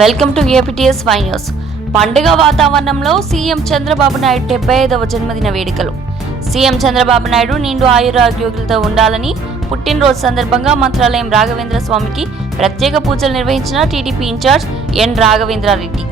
Welcome to APTS Y news. పండుగ వాతావరణంలో CM Chandrababu Naidu డెబ్బై ఐదవ జన్మదిన వేడుకలు. సీఎం చంద్రబాబు నాయుడు నిండు ఆయురారోగ్యులతో ఉండాలని పుట్టినరోజు సందర్భంగా మంత్రాలయం రాఘవేంద్ర స్వామికి ప్రత్యేక పూజలు నిర్వహించిన TDP incharge N Raghavendra Reddy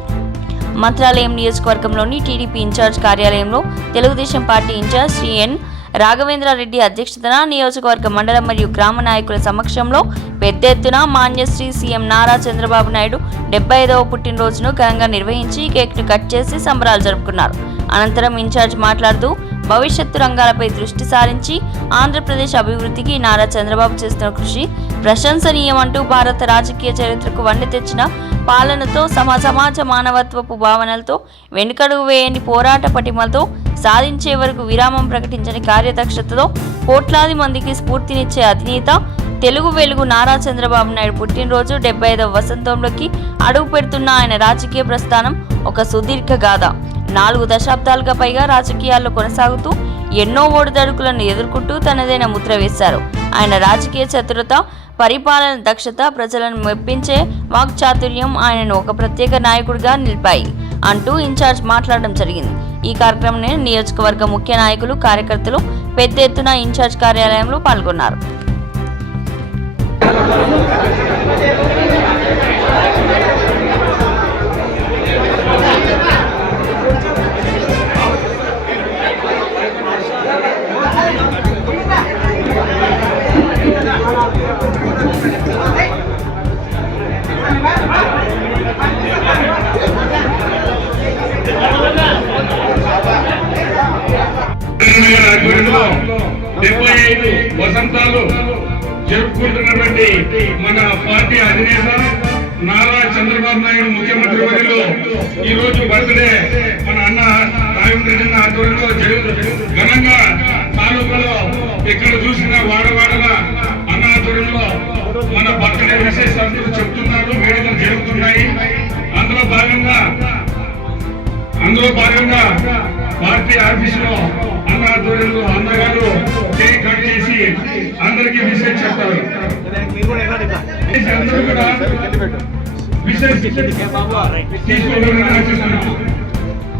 Mantralayam నియోజకవర్గంలోని టీడీపీ ఇన్ఛార్జ్ కార్యాలయంలో Telugu Desam party incharge Shri N Raghavendra Reddy అధ్యక్షతన నియోజకవర్గ మండలం మరియు గ్రామ నాయకుల సమక్షంలో పెద్ద ఎత్తున మాన్యశ్రీ సీఎం నారా చంద్రబాబు నాయుడు డెబ్బై ఐదవ పుట్టినరోజును ఘనంగా నిర్వహించి కేక్ను కట్ చేసి సంబరాలు జరుపుకున్నారు. అనంతరం ఇన్ఛార్జ్ మాట్లాడుతూ భవిష్యత్తు రంగాలపై దృష్టి సారించి ఆంధ్రప్రదేశ్ అభివృద్ధికి నారా చంద్రబాబు చేస్తున్న కృషి ప్రశంసనీయమంటూ భారత రాజకీయ చరిత్రకు వండి తెచ్చిన పాలనతో సమా సమాజ మానవత్వపు భావనలతో వెనుకడుగు వేయని పోరాట పటిమలతో సాధించే వరకు విరామం ప్రకటించని కార్యదక్షతతో కోట్లాది మందికి స్ఫూర్తినిచ్చే అధినేత తెలుగు వెలుగు నారా చంద్రబాబు నాయుడు పుట్టినరోజు డెబ్బై ఐదవ వసంతంలోకి అడుగు పెడుతున్న ఆయన రాజకీయ ప్రస్థానం ఒక సుదీర్ఘ గాథ. నాలుగు దశాబ్దాలుగా పైగా రాజకీయాల్లో కొనసాగుతూ ఎన్నో ఓడిదడుకులను ఎదుర్కొంటూ తనదైన ముద్ర వేశారు. ఆయన రాజకీయ చతురత పరిపాలన దక్షత ప్రజలను మెప్పించే వాక్చాతుర్యం ఆయనను ఒక ప్రత్యేక నాయకుడిగా నిలిపాయి అంటూ ఇన్ఛార్జ్ మాట్లాడడం జరిగింది. ఈ కార్యక్రమంలో నియోజకవర్గ ముఖ్య నాయకులు కార్యకర్తలు పెద్ద ఎత్తున ఇన్ఛార్జ్ కార్యాలయంలో పాల్గొన్నారు. తెలంగాణ ఆధ్వర్యంలో డెబ్బై ఐదు వసంతాలు జరుపుకుంటున్నటువంటి మన పార్టీ అధినేత నారా చంద్రబాబు నాయుడు ముఖ్యమంత్రి వారిలో ఈ రోజు బర్త్డే మన అన్న రాజేంద్ర రెడ్డి ఆధ్వర్యంలో ఘనంగా తాలూకాలో ఎక్కడ చూసినా వాడవాడల అన్న ఆధ్వర్యంలో మన బర్త్డే విశేషాలు చెప్తున్నారు వేడుకలు జరుగుతున్నాయి. అందులో భాగంగా అందులో భాగంగా పార్టీ ఆఫీస్లో అన్న ఆధ్వర్యంలో అన్నగారు కేక్ కట్ చేసి అందరికీ విషయం చెప్తారు. అందరూ కూడా విషయం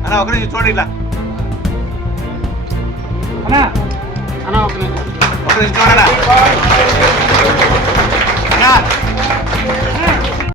అన్నా చూడండి ఇలా. ఒక నిమిషం. చూడరా అన్నా